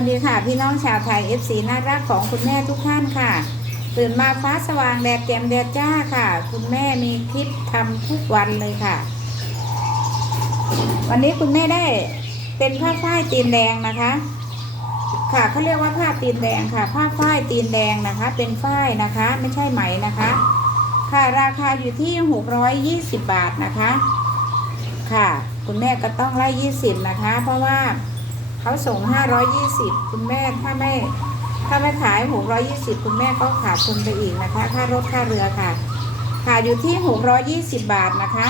วัสดีค่ะ พี่น้องชาวไทย FC น่ารักของคุณแม่ทุกท่านค่ะ ตื่นมาฟ้าสว่างแดดแจ่มแดดจ้าค่ะ คุณแม่มีคลิปทำทุกวันเลยค่ะ วันนี้คุณแม่ได้เป็นผ้าฝ้ายตีนแดงนะคะ ค่ะเขาเรียกว่าผ้าตีนแดงค่ะ ผ้าฝ้ายตีนแดงนะคะ เป็นฝ้ายนะคะ ไม่ใช่ไหมนะคะ ค่ะราคาอยู่ที่620บาทนะคะ ค่ะ คุณแม่ก็ต้องไล่20นะคะ เพราะว่า เขาส่ง 520 คุณแม่ถ้าไม่ถ้าไม่ขาย 620 คุณแม่ก็ขาดทุนไปอีกนะคะค่ารถค่าเรือค่ะ ค่ะอยู่ที่ 620 บาทนะคะ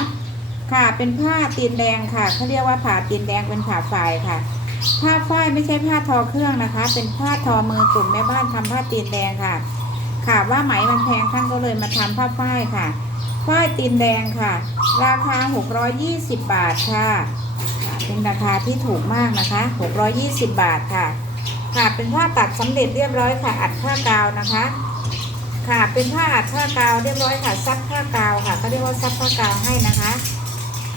ค่ะเป็นผ้าตีนแดงค่ะเขาเรียกว่าผ้าตีนแดงเป็นผ้าฝ่ายค่ะ ผ้าฝ้ายไม่ใช่ผ้าทอเครื่องนะคะ เป็นผ้าทอมือกลุ่มแม่บ้านทำผ้าตีนแดงค่ะ ค่ะว่าไหมมันแพงท่านก็เลยมาทำผ้าฝ้ายค่ะฝ้ายตีนแดงค่ะ ราคา 620 บาทค่ะ เป็นราคาที่ถูกมากนะคะ 620 บาทค่ะ ค่ะเป็นผ้าตัดสำเร็จเรียบร้อยค่ะ อัดผ้ากาวนะคะ ค่ะเป็นผ้าอัดผ้ากาวเรียบร้อยค่ะ ซับผ้ากาวค่ะ ก็เรียกว่าซับผ้ากาวให้นะคะ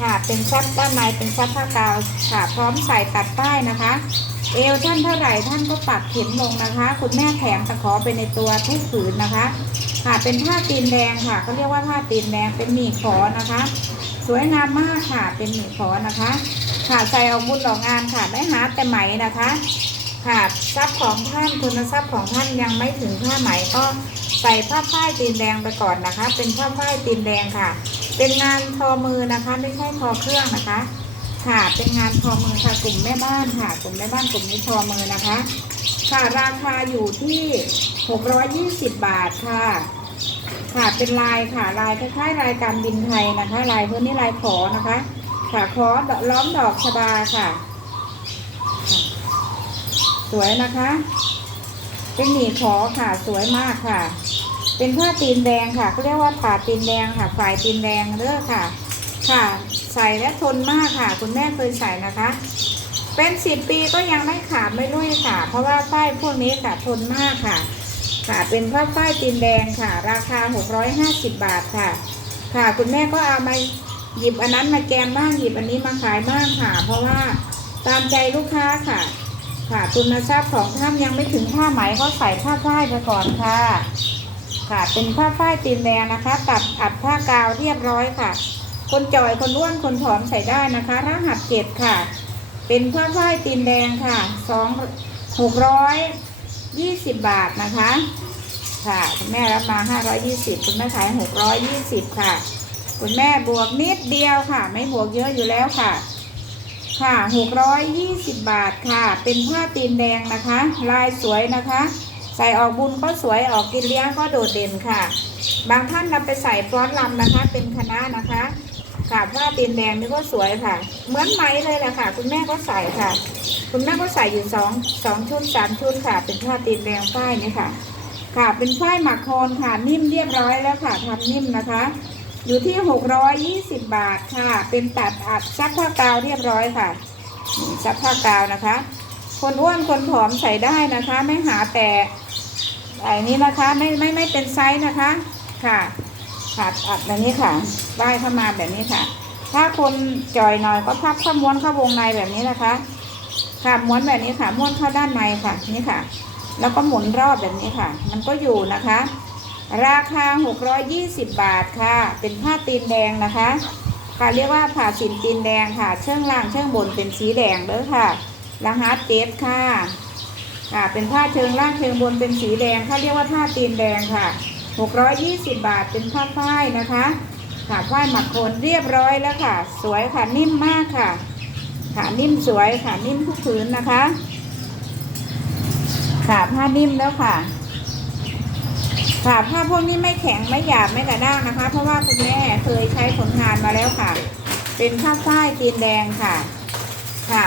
ค่ะเป็นซับด้านในเป็นซับผ้ากาวค่ะ พร้อมใส่ตัดป้ายนะคะ เอวท่านเท่าไหร่ท่านก็ปักเข็มลงนะคะ คุณแม่แถมตะขอไปในตัวทุกผืนนะคะ ค่ะเป็นผ้าตีนแดงค่ะเขาเรียกว่าผ้าตีนแดงเป็นหมี่ขอนะคะ สวยงามมากค่ะเป็นหมี่ขอนะคะ ค่ะใส่เอาบุญดอกงานค่ะไม่หาแต่ไหมนะคะค่ะทรัพย์ของท่านคุณทรัพย์ของท่านยังไม่ถึงผ้าไหมก็ใส่ผ้าฝ้ายตีนแดงไปก่อนนะคะ เป็นผ้าฝ้ายตีนแดงค่ะ เป็นงานทอมือนะคะ ไม่ใช่ทอเครื่องนะคะ ค่ะเป็นงานทอมือค่ะกลุ่มแม่บ้านค่ะ กลุ่มแม่บ้านกลุ่มนี้ทอมือนะคะ ค่ะราคาอยู่ที่ 620 บาทค่ะค่ะเป็นลายค่ะลายคล้ายๆลายการบินไทยนะคะ ลายเพื่อนนี่ลายขอนะคะ ค่ะขอล้อมดอกชบาค่ะ สวยนะคะ เป็นหมีขอค่ะสวยมากค่ะ เป็นผ้าตีนแดงค่ะเขาเรียกว่าผ้าตีนแดงค่ะฝ่ายตีนแดงเด้อค่ะ ค่ะใส่และทนมากค่ะ คุณแม่เคยใส่นะคะ เป็นสิบปีก็ยังไม่ขาดไม่รุ่ยค่ะ เพราะว่าฝ้ายพวกนี้ค่ะทนมากค่ะ ค่ะเป็นผ้าฝ้ายตีนแดงค่ะ ราคา 650 บาทค่ะ ค่ะคุณแม่ก็เอามา หยิบอันนั้นมาแกมบ้างหยิบอันนี้มาขายบ้างค่ะ เพราะว่าตามใจลูกค้าค่ะ ค่ะทุนทรัพย์ของท่านยังไม่ถึงผ้าไหมก็ใส่ผ้าฝ้ายไปก่อนค่ะ ค่ะเป็นผ้าฝ้ายตีนแดงนะคะ ตัดอัดผ้ากาวเรียบร้อยค่ะ คนจ่อยคนอ้วนคนผอมใส่ได้นะคะรหัสเจ็ดค่ะ เป็นผ้าฝ้ายตีนแดงค่ะสองหกร้อยยี่สิบบาทนะคะ ค่ะคุณแม่รับมาห้าร้อยยี่สิบคุณแม่ขายหกร้อยยี่สิบค่ะ คุณแม่บวกนิดเดียวค่ะ ไม่บวกเยอะอยู่แล้วค่ะ ค่ะหกร้อยยี่สิบบาทค่ะ เป็นผ้าตีนแดงนะคะ ลายสวยนะคะ ใส่ออกบุญก็สวยออกกินเลี้ยงก็โดดเด่นค่ะ บางท่านนำไปใส่ฟ้อนลำนะคะ เป็นคณะนะคะ ค่ะผ้าตีนแดงนี่ก็สวยค่ะ เหมือนไหมเลยแหละค่ะ คุณแม่ก็ใส่ค่ะ คุณแม่ก็ใส่อยู่สองสองชุดสามชุดค่ะ เป็นผ้าตีนแดงฝ้ายนี่ค่ะ ค่ะเป็นฝ้ายหมักโคนค่ะ นิ่มเรียบร้อยแล้วค่ะทำนิ่มนะคะ อยู่ที่ 620 บาทค่ะ เป็นตัดอัดซักผ้ากาวเรียบร้อยค่ะซักผ้ากาวนะคะ คนอ้วนคนผอมใส่ได้นะคะ ไม่หาแต่ไอ้นี้นะคะไม่ไม่ไม่เป็นไซส์นะคะค่ะขาดอัดแบบนี้ค่ะได้เข้ามาแบบนี้ค่ะ ถ้าคนจ่อยหน่อยก็พับข้าม้วนเข้าวงในแบบนี้นะคะค่ะม้วนแบบนี้ค่ะม้วนเข้าด้านในค่ะนี่ค่ะ แล้วก็หมุนรอบแบบนี้ค่ะ มันก็อยู่นะคะ ราคา 620 บาทค่ะ เป็นผ้าตีนแดงนะคะค่ะเรียกว่าผ้าสินตีนแดงค่ะ เชื่องล่างเชื่องบนเป็นสีแดงเด้อค่ะ รหัสเจ็ดค่ะค่ะ เป็นผ้าเชิงล่างเชิงบนเป็นสีแดงเขาเรียกว่าผ้าตีนแดงค่ะ 620 บาทเป็นผ้าฝ้ายนะคะค่ะฝ้ายหมักโคนเรียบร้อยแล้วค่ะ สวยค่ะนิ่มมากค่ะ ค่ะนิ่มสวยค่ะนิ่มทุกผืนนะคะ ค่ะผ้านิ่มแล้วค่ะ ค่ะผ้าพวกนี้ไม่แข็งไม่หยาบไม่กระด้างนะคะ เพราะว่าคุณแม่เคยใช้ผลงานมาแล้วค่ะ เป็นผ้าฝ้ายตีนแดงค่ะ ค่ะ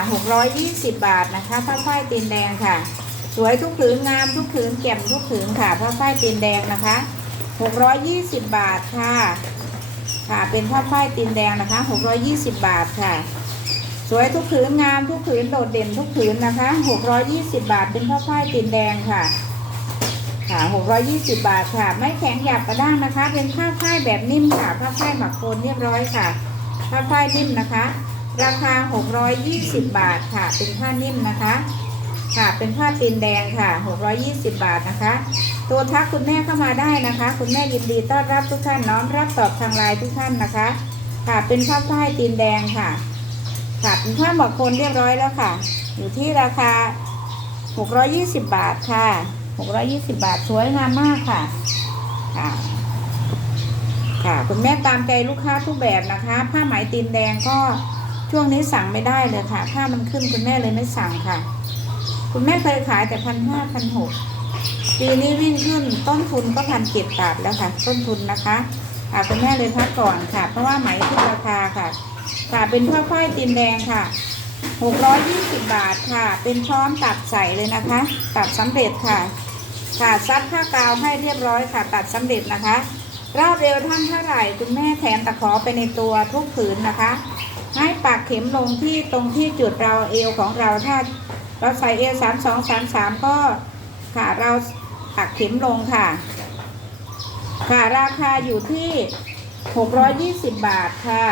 620 บาทนะคะผ้าฝ้ายตีนแดงค่ะ สวยทุกผืนงามทุกผืนแจ่มทุกผืนค่ะผ้าฝ้ายตีนแดงนะคะ620 บาทค่ะ ค่ะเป็นผ้าฝ้ายตีนแดงนะคะ 620 บาทค่ะ สวยทุกผืนงามทุกผืนโดดเด่นทุกผืนนะคะ 620 บาทเป็นผ้าฝ้ายตีนแดงค่ะ ค่ะ620 บาทค่ะ ไม่แข็งหยาบกระด้างนะคะ เป็นผ้าฝ้ายแบบนิ่มค่ะ ผ้าฝ้ายหมักโคนเรียบร้อยค่ะ ผ้าฝ้ายนิ่มนะคะ ราคา 620 บาทค่ะ เป็นผ้านิ่มนะคะ ค่ะ เป็นผ้าตีนแดงค่ะ 620 บาทนะคะ ตัวทักคุณแม่เข้ามาได้นะคะ คุณแม่ยินดีต้อนรับทุกท่านน้อมรับตอบทางไลน์ทุกท่านนะคะ ค่ะ เป็นผ้าฝ้ายตีนแดงค่ะ ค่ะ เป็นผ้าหมอกโคนเรียบร้อยแล้วค่ะ อยู่ที่ราคา 620 บาทค่ะ 620 บาทสวยงามมากค่ะ ค่ะค่ะคุณแม่ตามใจลูกค้าทุกแบบนะคะ ผ้าไหมตีนแดงก็ช่วงนี้สั่งไม่ได้เลยค่ะ ถ้ามันขึ้นคุณแม่เลยไม่สั่งค่ะ คุณแม่เคยขายแต่พันห้าพันหกปีนี้วิ่งขึ้นต้นทุนก็พันเจ็ดบาทแล้วค่ะ ต้นทุนนะคะค่ะคุณแม่เลยพักก่อนค่ะ เพราะว่าไหมขึ้นราคาค่ะ ค่ะเป็นผ้าฝ้ายตีนแดงค่ะหกร้อยยี่สิบบาทค่ะ เป็นพร้อมตัดใส่เลยนะคะ ตัดสำเร็จค่ะ ค่ะซัดผ้ากาวให้เรียบร้อยค่ะ ตัดสำเร็จนะคะรอบเร็วท่านเท่าไหร่คุณแม่แถมตะขอไปในตัวทุกผืนนะคะ ให้ปักเข็มลงที่ตรงที่จุดเราเอวของเราถ้าเราใส่เอวสามสองสามสามก็ค่ะเราปักเข็มลงค่ะ ค่ะราคาอยู่ที่หกร้อยยี่สิบบาทค่ะ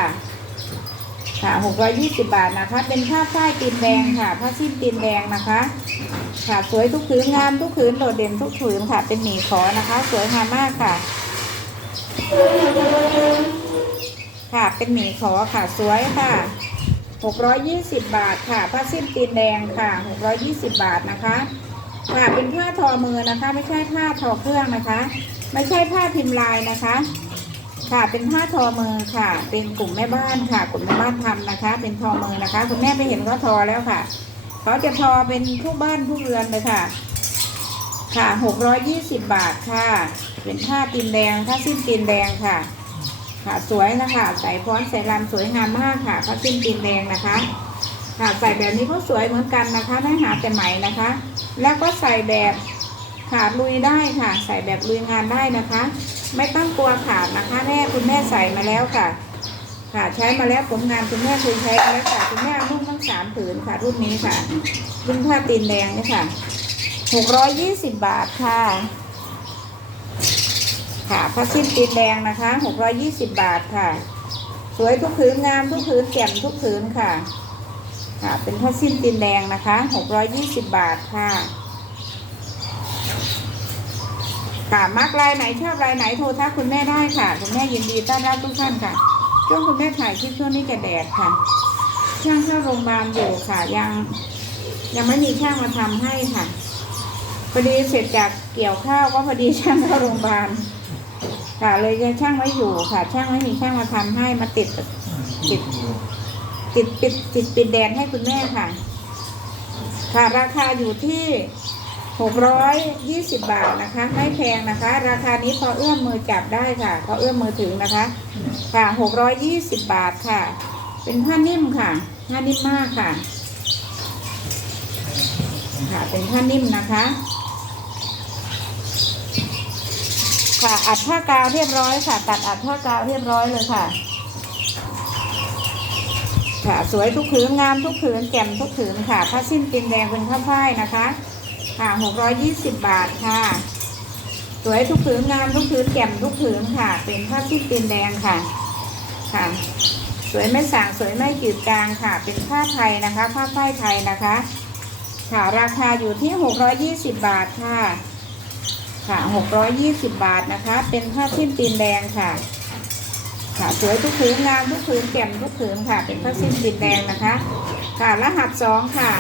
ค่ะหกร้อยยี่สิบบาทนะคะ เป็นผ้าฝ้ายตีนแดงค่ะ ผ้าสิ้นตีนแดงนะคะ ค่ะสวยทุกผืนงามทุกผืนโดดเด่นทุกผืนค่ะ เป็นหมีขอนะคะ สวยงามมากค่ะ ค่ะเป็นหมีขอค่ะสวยค่ะหกร้อยยี่สิบบาทค่ะ ผ้าสิ้นตีนแดงค่ะหกร้อยยี่สิบบาทนะคะค่ะเป็นผ้าทอมือนะคะ ไม่ใช่ผ้าทอเครื่องนะคะ ไม่ใช่ผ้าพิมพ์ลายนะคะ ค่ะ เป็นผ้าทอมือค่ะ เป็นกลุ่มแม่บ้านค่ะ กลุ่มแม่บ้านทำนะคะ เป็นทอมือนะคะ คุณแม่ไปเห็นก็ทอแล้วค่ะเขาจะทอเป็นทุกบ้านทุกเรือนเลยค่ะ ค่ะหกร้อยยี่สิบบาทค่ะ เป็นผ้าตีนแดงผ้าสิ้นตีนแดงค่ะ ค่ะสวยนะคะใส่ฟ้อนใส่ลำสวยงามมากค่ะผ้าสิ้นตีนแดงนะคะค่ะใส่แบบนี้ก็สวยเหมือนกันนะคะไม่หาแต่ไหมนะคะ แล้วก็ใส่แบบขาดลุยได้ค่ะ ใส่แบบลุยงานได้นะคะ ไม่ต้องกลัวขาดนะคะแม่คุณแม่ใส่มาแล้วค่ะ ค่ะใช้มาแล้วผลงานคุณแม่เคยใช้มาแล้วค่ะคุณแม่อารุ่นทั้งสามผืนค่ะ รุ่นนี้ค่ะรุ่นผ้าตีนแดงนี่ค่ะหกร้อยยี่สิบบาทค่ะ ค่ะผ้าสิ้นตีนแดงนะคะหกร้อยยี่สิบบาทค่ะ สวยทุกผืนงามทุกผืนแจ่มทุกผืนค่ะ ค่ะเป็นผ้าสิ้นตีนแดงนะคะหกร้อยยี่สิบบาทค่ะ ค่ะมักลายไหนชอบลายไหนโทรทักคุณแม่ได้ค่ะ คุณแม่ยินดีต้อนรับทุกท่านค่ะช่วงคุณแม่ถ่ายคลิปช่วงนี้จะแดดค่ะ ช่างเข้าโรงพยาบาลอยู่ค่ะยัง ยังไม่มีช่างมาทำให้ค่ะพอดีเสร็จจากเกี่ยวข้าวก็พอดีช่างเข้าโรงพยาบาลค่ะ เลยยังช่างไม่อยู่ค่ะ ช่างไม่มีช่างมาทำให้มาติดติดติดปิดติดปิดแดงให้คุณแม่ค่ะ ค่ะราคาอยู่ที่ หกร้อยยี่สิบบาทนะคะ ไม่แพงนะคะ ราคานี้พอเอื้อมมือจับได้ค่ะ พอเอื้อมมือถึงนะคะ ค่ะหกร้อยยี่สิบบาทค่ะ เป็นผ้านิ่มค่ะผ้านิ่มมากค่ะ ค่ะ เป็นผ้านิ่มนะคะ ค่ะอัดผ้ากาวเรียบร้อยค่ะ ตัดอัดผ้ากาวเรียบร้อยเลยค่ะ ค่ะ สวยทุกผืนงามทุกผืนแจ่มทุกผืนค่ะผ้าสิ้นตีนแดงเป็นผ้าฝ้ายนะคะ ค่ะหกร้อยยี่สิบบาทค่ะ สวยทุกผืนงามทุกผืนแจ่มทุกผืนค่ะ เป็นผ้าสิ้นตีนแดงค่ะ ค่ะ สวยไม่สางสวยไม่จืดจางค่ะ เป็นผ้าไทยนะคะ ผ้าฝ้ายไทยนะคะ ค่ะราคาอยู่ที่หกร้อยยี่สิบบาทค่ะ ค่ะหกร้อยยี่สิบบาทนะคะ เป็นผ้าสิ้นตีนแดงค่ะ ค่ะสวยทุกผืนงามทุกผืนแจ่มทุกผืนค่ะ เป็นผ้าสิ้นตีนแดงนะคะ ค่ะรหัสสองค่ะ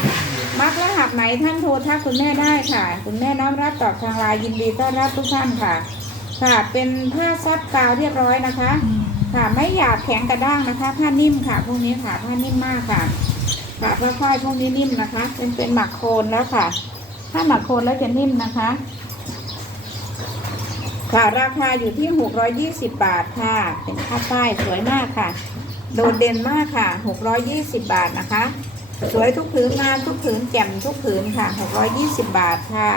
มักรหัสไหนท่านโทรทักคุณแม่ได้ค่ะ คุณแม่น้อมรับตอบทางไลน์ยินดีต้อนรับทุกท่านค่ะ ค่ะเป็นผ้าซับกาวเรียบร้อยนะคะ ค่ะไม่หยาบแข็งกระด้างนะคะ ผ้านิ่มค่ะ พวกนี้ค่ะผ้านิ่มมากค่ะค่ะผ้าฝ้ายพวกนี้นิ่มนะคะ เป็นเป็นหมักโคนแล้วค่ะ ถ้าหมักโคนแล้วจะนิ่มนะคะ ค่ะราคาอยู่ที่620บาทค่ะ เป็นผ้าฝ้ายสวยมากค่ะ โดดเด่นมากค่ะ620บาทนะคะ สวยทุกผืนงามทุกผืนแจ่มทุกผืนค่ะ 620 บาทค่ะ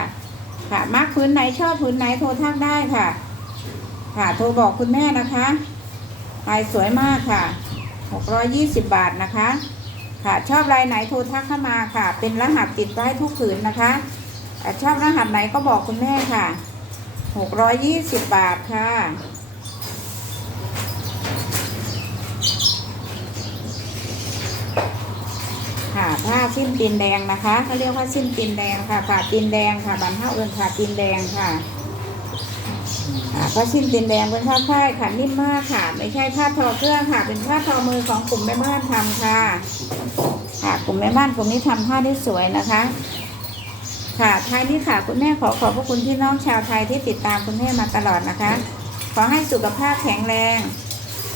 ค่ะมากผืนไหนชอบผืนไหนโทรทักได้ค่ะ ค่ะโทรบอกคุณแม่นะคะลายสวยมากค่ะ 620 บาทนะคะ ค่ะชอบลายไหนโทรทักเข้ามาค่ะ เป็นรหัสติดไว้ทุกผืนนะคะอะชอบรหัสไหนก็บอกคุณแม่ค่ะหกร้อยยี่สิบบาทค่ะ ค่ะ เผ้าสิ้ นตีนแดงนะคะเขาเรียกว่าสิ้นตีนแดงค่ะขาตีนแดงค่ะบันเท่าเอินขาตีนแดงค่ะอ่าผ้าสิ้นตีนแดงเป็นผ้าฝ้ายค่ะนิ่มมากค่ะ ไม่ใช่ผ้าทอเครื่องค่ะ เป็นผ้าทอมือของกลุ่มแม่บ้านทำค่ะ ค่ะกลุ่มแม่บ้านกลุ่มนี้ทำผ้าได้สวยนะคะ ค่ะท้ายนี้ค่ะคุณแม่ขอขอบพระคุณพี่น้องชาวไทยที่ติดตามคุณแม่มาตลอดนะคะ ขอให้สุขภาพแข็งแรง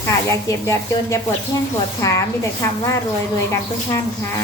ค่ะอย่าเจ็บอย่าจนอย่าปวดแข้งปวดขามีแต่คำว่ารวยรวยกันทุกท่านค่ะ